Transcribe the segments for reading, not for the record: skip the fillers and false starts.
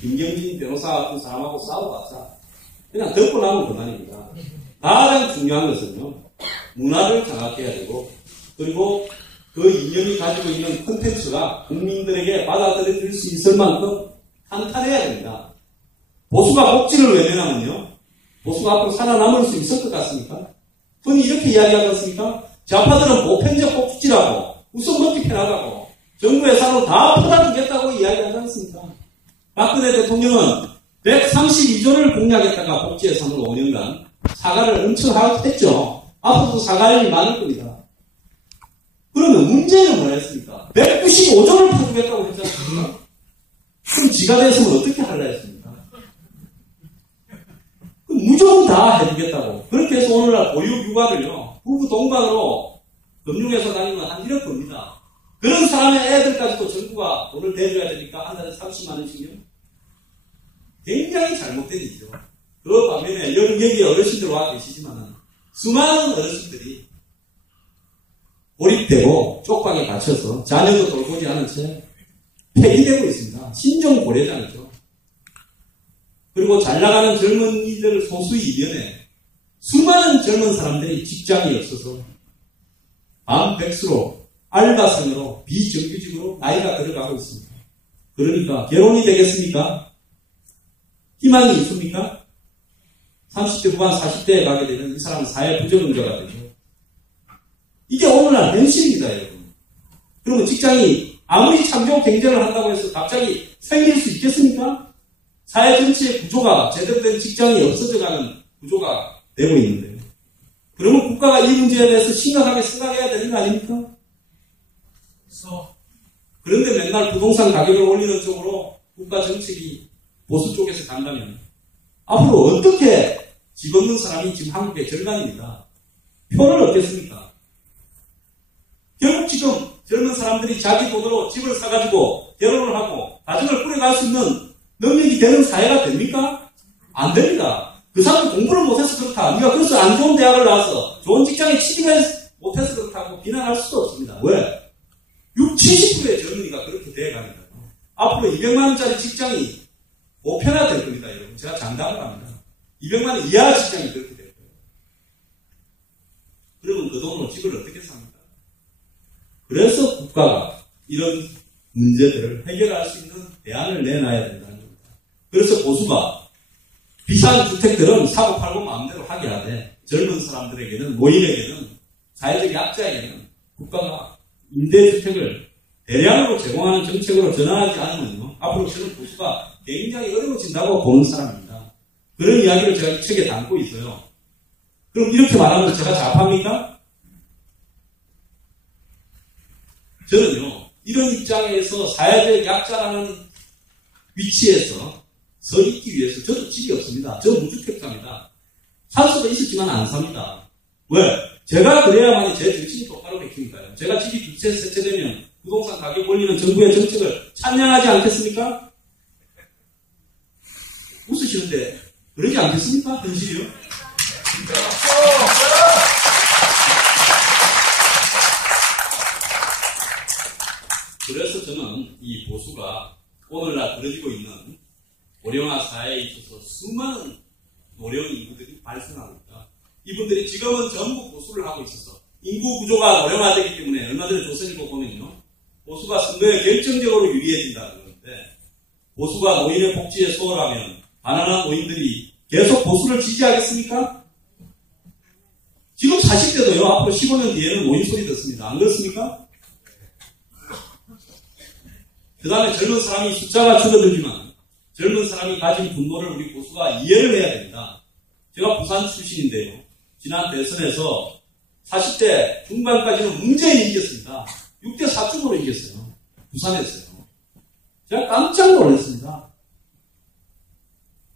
김경진 변호사 같은 사람하고 싸워봤자 그냥 듣고 나면 그만입니다. 가장 중요한 것은요, 문화를 장악해야 되고, 그리고 그 이념이 가지고 있는 콘텐츠가 국민들에게 받아들여질 수 있을 만큼 탄탄해야 됩니다. 보수가 복지를 외면하면요, 보수가 앞으로 살아남을 수 있을 것 같습니까? 흔히 이렇게 이야기하지 않습니까? 좌파들은 보편적 복지라고, 우선 먹기 편하다고, 정부 예산으로 다 퍼다주겠다고 이야기하지 않습니까? 박근혜 대통령은 132조를 공약했다가 복지 예산으로 5년간 사과를 엄청 했죠. 앞으로도 사과할 일이 많을 겁니다. 그러면 문제는 뭐였습니까? 195조를 퍼주겠다고 했지 않습니까? 그럼 지가 됐으면 어떻게 하려 했습니까? 그럼 무조건 다 해주겠다고. 그렇게 해서 오늘날 보육육아를요, 부부 동반으로 금융회사 다니면 한 1억 겁니다. 그런 사람의 애들까지도 정부가 돈을 대줘야 되니까 한 달에 30만 원씩요? 굉장히 잘못된 일이죠. 그 반면에 여기 어르신들 와 계시지만 수많은 어르신들이 고립되고 쪽방에 갇혀서 자녀도 돌보지 않은 채 폐기되고 있습니다. 신종고래장이죠. 그리고 잘 나가는 젊은이들 소수의 이변에 수많은 젊은 사람들이 직장이 없어서 반백수로 알바생으로 비정규직으로 나이가 들어가고 있습니다. 그러니까 결혼이 되겠습니까? 희망이 있습니까? 30대 후반 40대에 가게 되면 이 사람은 사회 부적응자가 되죠. 이게 오늘날 현실입니다, 여러분. 그러면 직장이 아무리 창조 경쟁을 한다고 해서 갑자기 생길 수 있겠습니까? 사회 전체의 구조가 제대로 된 직장이 없어져가는 구조가 되고 있는데요. 그러면 국가가 이 문제에 대해서 심각하게 생각해야 되는 거 아닙니까? 그런데 맨날 부동산 가격을 올리는 쪽으로 국가 정책이 보수 쪽에서 간다면 앞으로 어떻게 집 없는 사람이 지금 한국의 절반입니다. 표를 얻겠습니까? 결국 지금 젊은 사람들이 자기 돈으로 집을 사가지고 결혼을 하고 가정을 꾸려갈 수 있는 능력이 되는 사회가 됩니까? 안 됩니다. 그 사람은 공부를 못해서 그렇다. 네가 그래서 안 좋은 대학을 나와서 좋은 직장에 취직을 못해서 그렇다고 비난할 수도 없습니다. 왜? 60, 70%의 젊은이가 그렇게 돼가니까요. 앞으로 200만 원짜리 직장이 보편화될 겁니다, 여러분. 제가 장담을 합니다. 200만 원 이하 직장이 그렇게 될 거예요. 그러면 그 돈으로 집을 어떻게 삽니까? 그래서 국가가 이런 문제들을 해결할 수 있는 대안을 내놔야 된다는 겁니다. 그래서 보수가 비싼 주택들은 사고 팔고 마음대로 하게 하되 젊은 사람들에게는, 노인에게는, 사회적 약자에게는 국가가 임대주택을 대량으로 제공하는 정책으로 전환하지 않으면요, 앞으로 저는 보수가 굉장히 어려워진다고 보는 사람입니다. 그런 이야기를 제가 이 책에 담고 있어요. 그럼 이렇게 말하면 제가 좌파입니까? 저는요, 이런 입장에서 사회적 약자라는 위치에서 서 있기 위해서 저도 집이 없습니다. 저 무주택자입니다. 살 수도 있었지만 안 삽니다. 왜? 제가 그래야만이 제 정신이 똑바로 베키니까요. 제가 집이 두 채, 세 채 되면 부동산 가격 올리는 정부의 정책을 찬양하지 않겠습니까? 웃으시는데 그러지 않겠습니까? 현실이요? 그래서 저는 이 보수가 오늘날 벌어지고 있는 고령화 사회에 있어서 수많은 노령 인구들이 발생하고 있다. 이분들이 지금은 전부 보수를 하고 있어서 인구 구조가 노령화되기 때문에 얼마 전에 조선일보 보면요, 보수가 선거에 결정적으로 유리해진다는 건데, 보수가 노인의 복지에 소홀하면 가난한 노인들이 계속 보수를 지지하겠습니까? 지금 40대도요, 앞으로 15년 뒤에는 노인 소리 듣습니다. 안 그렇습니까? 그 다음에 젊은 사람이 숫자가 줄어들지만 젊은 사람이 가진 분노를 우리 보수가 이해를 해야 됩니다. 제가 부산 출신인데요, 지난 대선에서 40대 중반까지는 문재인이 이겼습니다. 6대 4쪽으로 이겼어요. 부산에서요. 제가 깜짝 놀랐습니다.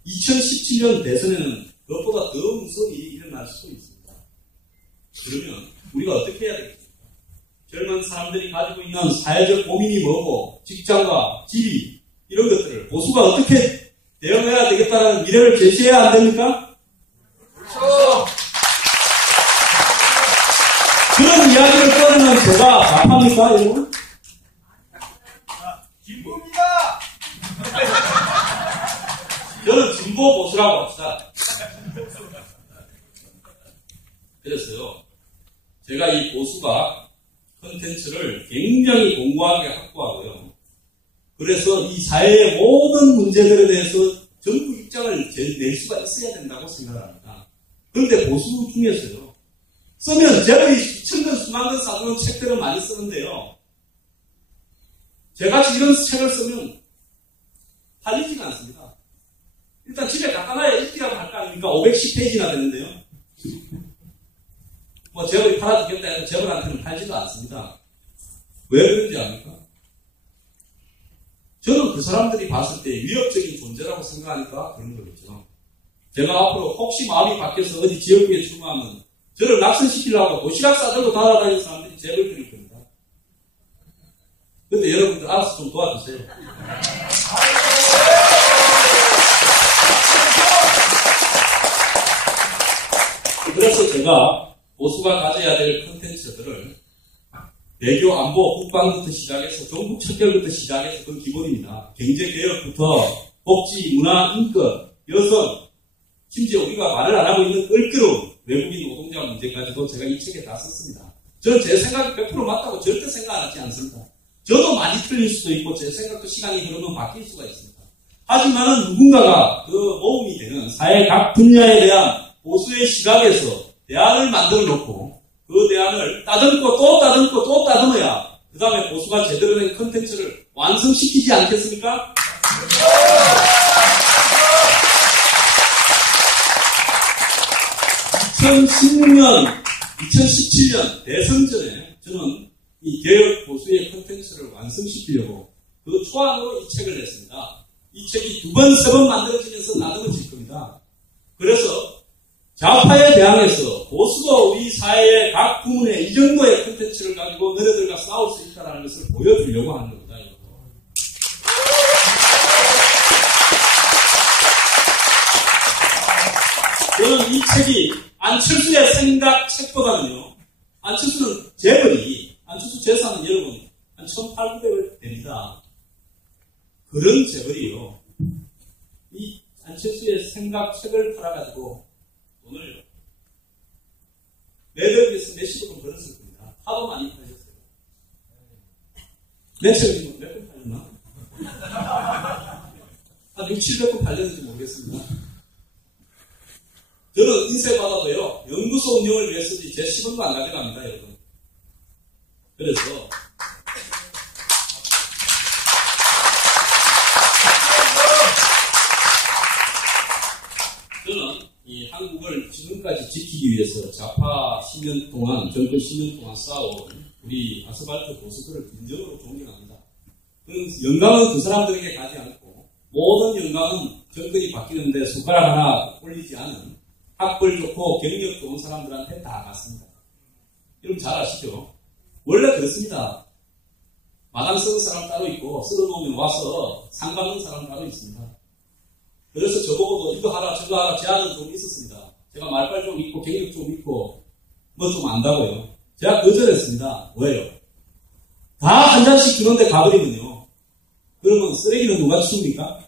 2017년 대선에는 그것보다 더 무서운 일이 일어날 수도 있습니다. 그러면 우리가 어떻게 해야 되겠습니까? 젊은 사람들이 가지고 있는 사회적 고민이 뭐고, 직장과 지위, 이런 것들을 보수가 어떻게 대응해야 되겠다는 미래를 제시해야 안 됩니까? 그렇죠. 그런 이야기를 꺼내면 제가 답합니까, 여러분? 기쁩니다. 저는 진보 보수라고 합시다. 그래서요, 제가 이 보수가 콘텐츠를 굉장히 공고하게 확보하고요. 그래서 이 사회의 모든 문제들에 대해서 전부 입장을 낼 수가 있어야 된다고 생각합니다. 그런데 보수 중에서요, 쓰면 제가 수천권 수만권 사주는 책들을 많이 쓰는데요. 제같이 이런 책을 쓰면 팔리지가 않습니다. 일단 집에 갖다 놔야 읽기라고 할 거 아닙니까? 510페이지나 되는데요. 뭐 재벌이 팔아주겠다 해도 재벌한테는 팔지도 않습니다. 왜 그런지 압니까? 저는 그 사람들이 봤을 때 위협적인 존재라고 생각하니까 그런 거겠죠. 제가 앞으로 혹시 마음이 바뀌어서 어디 지역구에 출마하면 저를 낙선시키려고 도시락 싸들고 달아다니는 사람들이 재벌들일 겁니다. 근데 여러분들 알아서 좀 도와주세요. 그래서 제가 보수가 가져야 될 콘텐츠들을 외교, 안보, 국방부터 시작해서 종북 척결부터 시작해서 그 기본입니다. 경제개혁부터 복지, 문화, 인권, 여성, 심지어 우리가 말을 안 하고 있는 껄끄러운 외국인 노동자 문제까지도 제가 이 책에 다 썼습니다. 저는 제 생각이 100% 맞다고 절대 생각하지 않습니다. 저도 많이 틀릴 수도 있고 제 생각도 시간이 흐르면 바뀔 수가 있습니다. 하지만 누군가가 그 모험이 되는 사회 각 분야에 대한 보수의 시각에서 대안을 만들어 놓고 그 대안을 따듬고 또 따듬고 또 따듬어야 그 다음에 보수가 제대로 된 컨텐츠를 완성시키지 않겠습니까? 2016년, 2017년 대선 전에 저는 이 개혁 보수의 컨텐츠를 완성시키려고 그 초안으로 이 책을 냈습니다. 이 책이 2번, 3번 만들어지면서 나누어질 겁니다. 그래서 좌파에 대항해서 보수도 우리 사회의 각 부문에 이 정도의 컨텐츠를 가지고 너네들과 싸울 수 있다는 것을 보여주려고 하는 겁니다. 저는 이 책이 안철수의 생각 책보다는요, 안철수는 재벌이, 안철수 재산은 여러분 한 1,800억 됩니다. 그런 재벌이요, 이 안철수의 생각 책을 팔아가지고 돈을 매덕에서 몇십억 원 벌었을 겁니다. 하도 많이 팔렸어요. 내 책이 몇 번 팔렸나? 한 6, 700번 팔렸는지 모르겠습니다. 저는 인쇄받아도요, 연구소 운영을 위해서지 제 10원도 안 가져갑니다, 여러분. 그래서, 저는 이 한국을 지금까지 지키기 위해서 좌파 10년 동안, 정권 10년 동안 싸워온 우리 아스팔트 보수들을 진정으로 존경합니다. 그 영광은 그 사람들에게 가지 않고, 모든 영광은 정권이 바뀌는데 숟가락 하나 올리지 않은 학벌 좋고 경력 좋은 사람들한테 다 갔습니다. 여러분 잘 아시죠? 원래 그렇습니다. 마당 쓰는 사람 따로 있고 쓸어놓으면 와서 상 받는 사람 따로 있습니다. 그래서 저보고도 이거 하라 저거 하라 제안은 좀 있었습니다. 제가 말빨 좀 있고 경력 좀 있고 뭐 좀 안다고요. 제가 거절했습니다. 왜요? 다 한 잔씩 주는데 가버리면요. 그러면 쓰레기는 누가 치웁니까?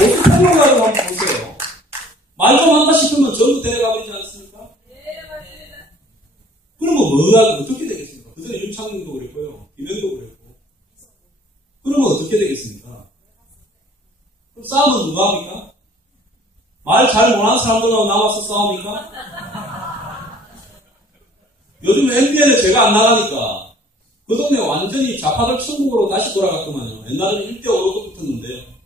보수 평론가를 한번 보세요. 말 좀 한다 싶으면 전부 데려가 버리지 않습니까? 네, 맞습니다. 그러면 뭐가 어떻게 되겠습니까? 그 전에 윤창룡도 그랬고요. 김현도 그랬고. 그러면 어떻게 되겠습니까? 그럼 싸움은 누가 합니까? 말 잘 못하는 사람들하고 나와서 싸웁니까? 요즘 MBN에 제가 안 나가니까 그 동네 완전히 좌파들 천국으로 다시 돌아갔더만요. 옛날에는 1대5로도 붙었는데요.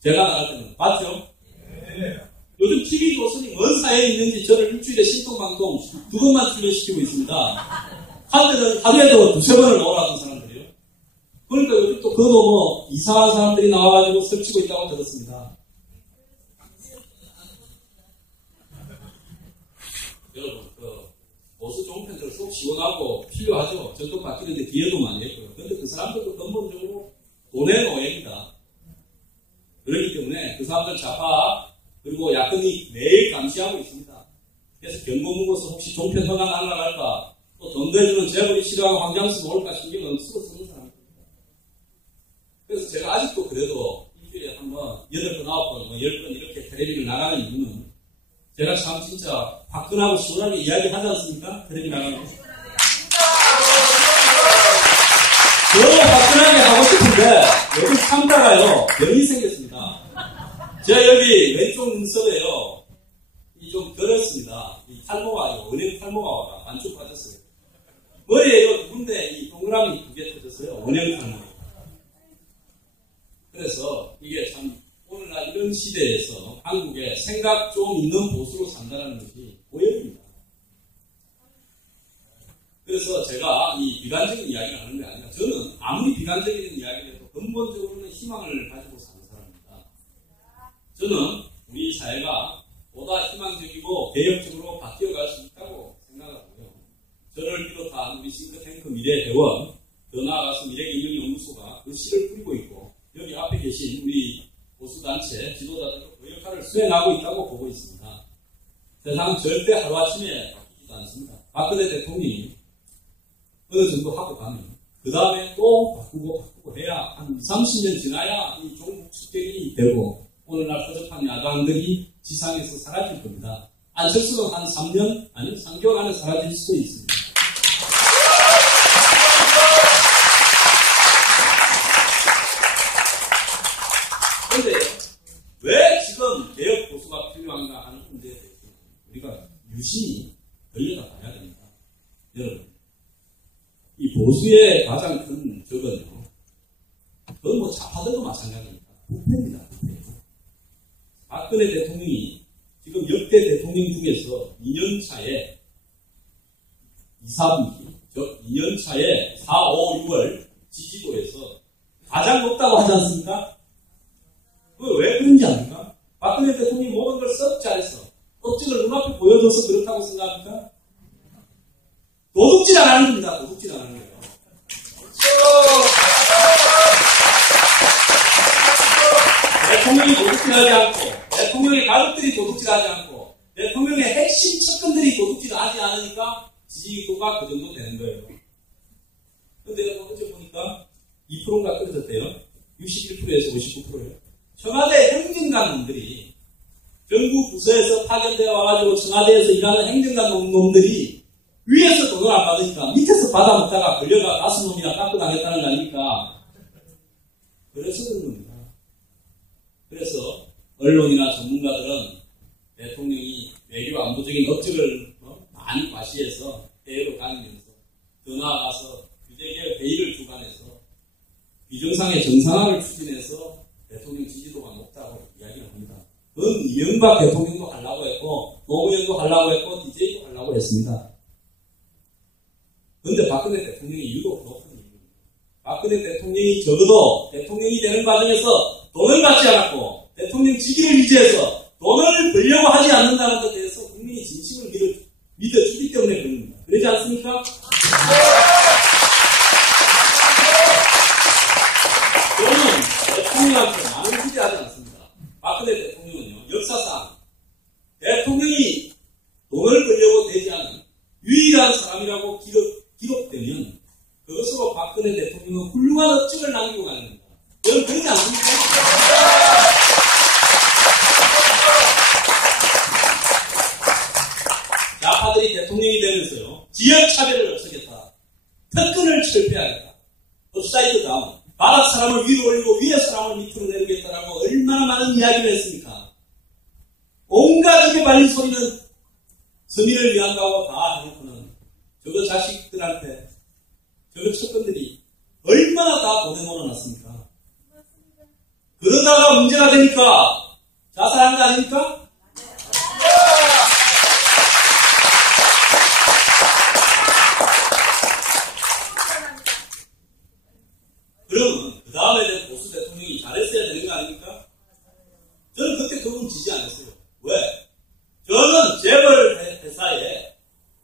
제가 나갈 때는 봤죠? 네. 요즘 TV조선이 뭔 사회에 있는지 저를 일주일에 신통방통 2번만 출연시키고 있습니다. 한때는 하루에도 2-3번을 나오라던 사람들이요. 그러니까 요즘 또 그것도 뭐 이상한 사람들이 나와가지고 설치고 있다고 들었습니다. 여러분, 보수 좋은 팬들은 속 시원하고 필요하죠. 정권 바뀌는데 기여도 많이 했고요. 그런데 그 사람들도 근본적으로 돈의 노예입니다. 그렇기 때문에 그 사람들 좌파 그리고 야권이 매일 감시하고 있습니다. 그래서 경고문고서 혹시 종편 허가 날라갈까 또 돈도 해주는 재벌이 싫어하고 황장수도 올까 신경 안 쓰고 쓰는 사람입니다. 그래서 제가 아직도 그래도 일주일에 한번 8번, 9번, 10번 이렇게 텔레비를 나가는 이유는 제가 참 진짜 화끈하고 시원하게 이야기하지 않습니까? 텔레비 나가는 거. 더 화끈하게 하고 싶은데 요즘 참다가요 병이 생겼습니다. 제가 여기 왼쪽 눈썹에요 이 좀 결었습니다. 이 탈모가 원형 탈모가 와가 반쪽 빠졌어요. 머리에요 누군데 이 동그라미 2개 터졌어요. 원형 탈모. 그래서 이게 참 오늘날 이런 시대에서 한국에 생각 좀 있는 보수로 산다는 것이 오열입니다. 그래서 제가 이 비관적인 이야기를 하는 게 아니라 저는 아무리 비관적인 이야기를 해도 근본적으로는 희망을 가지고 사는 사람입니다. 저는 우리 사회가 보다 희망적이고 개혁적으로 바뀌어갈 수 있다고 생각하고요. 저를 비롯한 우리 싱크탱크 미래대원, 더 나아가서 미래경영연구소가 그 씨를 뿌리고 있고 여기 앞에 계신 우리 보수단체 지도자들도 그 역할을 수행하고 있다고 보고 있습니다. 세상은 절대 하루아침에 바뀌지도 않습니다. 박근혜 대통령이 어느 정도 하고 가면 그 다음에 또 바꾸고 해야 한 30년 지나야 이 종북 축적이 되고 오늘날 허접한 야당들이 지상에서 사라질 겁니다. 안철수는 한 3년 아니 3개월 안에 사라질 수도 있습니다. 그런데 왜 지금 개혁 보수가 필요한가 하는 문제에 대해서 우리가 유심히 걸려다 봐야 됩니다. 여러분 이 보수의 가장 큰 적은요. 그건 뭐 좌파들도 마찬가지입니다. 부패입니다. 부패. 박근혜 대통령이 지금 역대 대통령 중에서 2년차에 2, 4분기, 즉 2년차에 4, 5, 6월 지지도에서 가장 높다고 하지 않습니까? 왜 그런지 압니까? 박근혜 대통령이 모든 걸 썩 잘했어. 억지를 눈앞에 보여줘서 그렇다고 생각합니까? 도둑질 안 하는 겁니다. 도둑질 안 하는 거예요. 대통령이 도둑질하지 않고, 대통령의 가족들이 도둑질하지 않고, 대통령의 핵심 측근들이 도둑질하지 않으니까 지지도가 그 정도 되는 거예요. 그런데 어제 보니까 2%가 떨어졌대요. 61%에서 59%예요. 청와대 행정관 놈들이 정부 부서에서 파견되어 와가지고 청와대에서 일하는 행정관 놈들이 위에서 돈을 안 받으니까 밑에서 받아먹다가 걸려가 가슴놈이나 깎고 당했다는 거 아닙니까? 그래서 그런 겁니다. 그래서 언론이나 전문가들은 대통령이 외교 안보적인 업적을 많이 과시해서 대회로 다니면서 더 나아가서 규제개혁 회의를 주관해서 비정상의 정상화를 추진해서 대통령 지지도가 높다고 이야기를 합니다. 그건 이명박 대통령도 하려고 했고 노무현도 하려고 했고 DJ도 하려고 했습니다. 그런데 박근혜 대통령이 유독 높은 이유입니다. 박근혜 대통령이 적어도 대통령이 되는 과정에서 돈을 받지 않았고 대통령 직위를 유지해서 돈을 벌려고 하지 않는다는 것에 대해서 국민이 진심을 믿어주기 때문에 그런 겁니다. 그러지 않습니까? 저는 대통령한테 많은 기대하지 않습니다. 박근혜 대통령은요, 역사상 대통령이 돈을 벌려고 되지 않은 유일한 사람이라고 기록되면 그것으로 박근혜 대통령은 훌륭한 업적을 남기고 가는 겁니다. 여러분 그러지 않습니까? 좌파들이 대통령이 되면서요, 지역차별을 없애겠다. 특권을 철폐하겠다. 업사이드 다운. 바닥 사람을 위로 올리고 위에 사람을 밑으로 내리겠다라고 얼마나 많은 이야기를 했습니까? 온갖 입에 발린 소리는 서민을 위한 거하고 다 해놓고는 저거 자식들한테 저거 측근들이 얼마나 다 돈에 몰아놨습니까? 그러다가 문제가 되니까 자살한 거 아닙니까? 그러면 그 다음에 보수 대통령이 잘했어야 되는 거 아닙니까? 저는 그때 그분 지지 안 했어요. 왜? 저는 재벌 회사에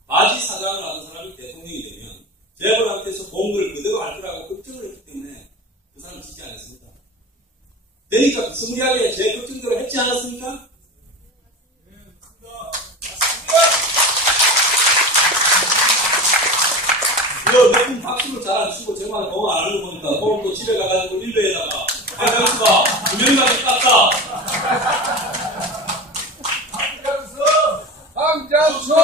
바지 사장을 하는 사람이 대통령이 되면 재벌한테서 공부를 그대로 할 거라고 걱정을 했기 때문에 그 사람 지지 안 했습니다. 그러니까 비스무리하게 제 걱정대로 했지 않았습니까? 몇분 박수를 잘 안 치고 제 말에 공을 안 하는 거 보니까 오늘 또 집에 가가지고 일베에다가 박명수가 두명이나 땄다. 황장수!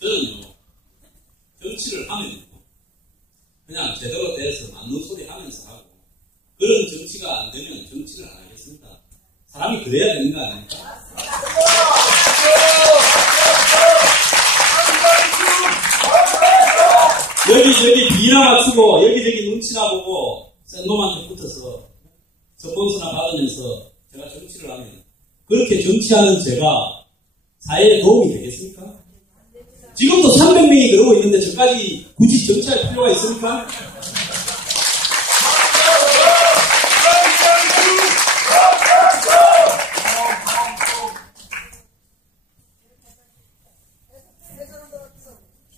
저는요, 정치를 하면요, 그냥 제대로 돼서 맞는 소리 하면서 하고, 그런 정치가 안 되면 정치를 안 하겠습니다. 사람이 그래야 되는 거 아닙니까? 여기저기 비나 맞추고, 여기저기 눈치나 보고, 센 놈한테 붙어서, 스폰서나 받으면서 제가 정치를 하면, 그렇게 정치하는 제가 사회에 도움이 되겠습니까? 지금도 300명이 그러고 있는데 저까지 굳이 정치할 필요가 있습니까?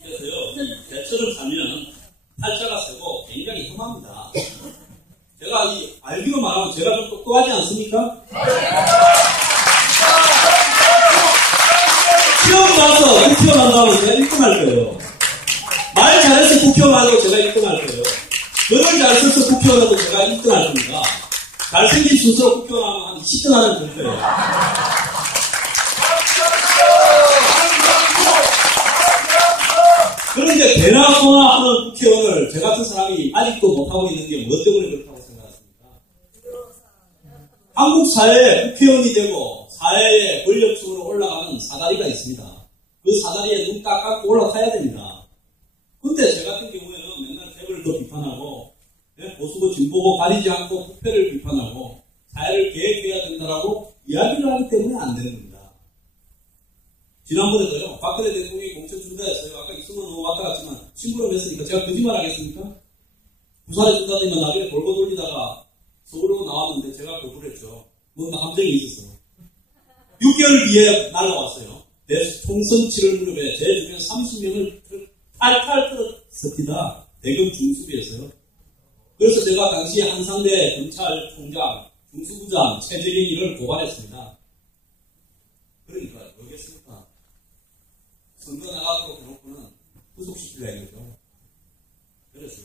그래서요, 대처를 하면 팔자가 세고 굉장히 험합니다. 제가 알기로 말하면 제가 좀 똑똑하지 않습니까? 시험 가서 국회의원 한다면 제가 1등 할 거예요. 말 잘해서 국회의원 하고 제가 1등 할 거예요. 글을 잘 써서 국회의원 하고 제가 1등 할 겁니다. 잘생긴 순서로 국회의원 하면 한 20등 하면 될 거예요. 그런데 대나 소나 하는 국회의원을 저 같은 사람이 아직도 못하고 있는 게 뭐 때문에 그렇다고 생각하십니까? 한국 사회에 국회의원이 되고 사회의 권력층으로 올라가는 사다리가 있습니다. 그 사다리에 눈 딱 감고 올라타야 됩니다. 근데 저 같은 경우에는 맨날 재벌도 비판하고 보수고 진보고 가리지 않고 부패를 비판하고 사회를 계획해야 된다라고 이야기를 하기 때문에 안 되는 겁니다. 지난번에도요, 박근혜 대통령이 공천 준다 했어요. 아까 이승만 의원 왔다 갔지만 심부름했으니까 제가 거짓말 하겠습니까? 부산에 준다더니만 나중에 돌고 돌리다가 서울로 나왔는데 제가 거부를 했죠. 뭔가 함정이 있었어요. 6개월 뒤에 날라왔어요. 내 총선 치를 무렵에 제 주변 30명을 탈탈 털었습니다. 대검 중수부에서요. 그래서 제가 당시 한상대 검찰총장, 중수부장 최재경이를 고발했습니다. 그러니까 뭐겠습니까? 선거 나가도록 해놓고는 후속시키려 이거죠. 그래서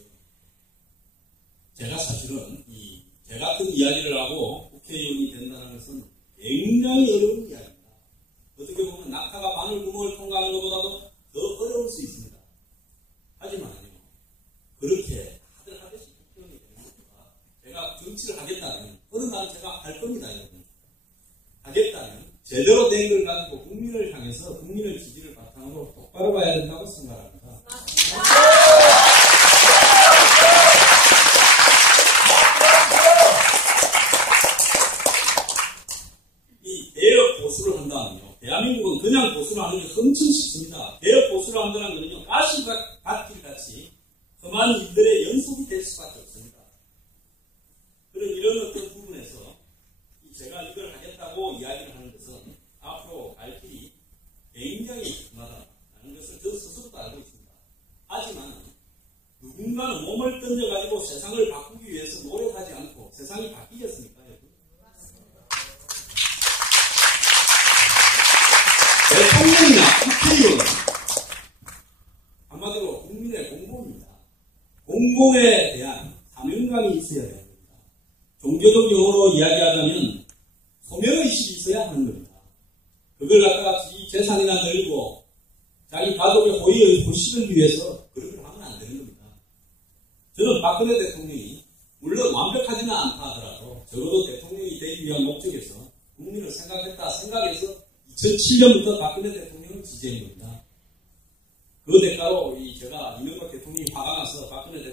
제가 사실은 제 같은 이야기를 하고 국회의원이 된다는 것은 굉장히 어려운 이야기입니다. 어떻게 보면 낙타가 바늘 구멍을 통과하는 것보다도 더 어려울 수 있습니다. 하지만요, 그렇게 다들 하듯이 국회의원이 되는 것보다 제가 정치를 하겠다면 어느 날은 제가 할 겁니다, 여러분. 하겠다면 제대로 된 걸 가지고 국민을 향해서 국민의 지지를 바탕으로 똑바로 가야 된다고 생각합니다. 이 개혁 보수를 한다면요, 대한민국은 그냥 보수를 하는 게 엄청 쉽습니다. 개혁 보수를 한다는 것은요, 가시밭길 같이 험한 일들의 연속이 될 수밖에 없습니다. 그런 이런 어떤 부분에서 제가 이걸 하겠다고 이야기를 하는 것은 앞으로 갈 길이 굉장히 험하다는 것을 저 스스로도 알고 있습니다. 하지만 누군가는 몸을 던져가지고 세상을 바꾸기 위해서 노력하지 않고 세상이 바뀌겠습니까? 대통령이나 국회의원, 한마디로 국민의 공공입니다. 공공에 대한 사명감이 있어야 됩니다. 종교적 용어로 이야기하자면 소명의식이 있어야 하는 겁니다. 그걸 갖다가 이 재산이나 늘리고 자기 가족의 호의의 호식을 위해서 그렇게 하면 안 되는 겁니다. 저는 박근혜 대통령이 물론 완벽하지는 않다 하더라도 적어도 대통령이 되기 위한 목적에서 국민을 생각해서 2007년부터 박근혜 대통령을 지지한 겁니다. 그 대가로 제가 이명박 대통령이 화가 나서 박근혜 대통령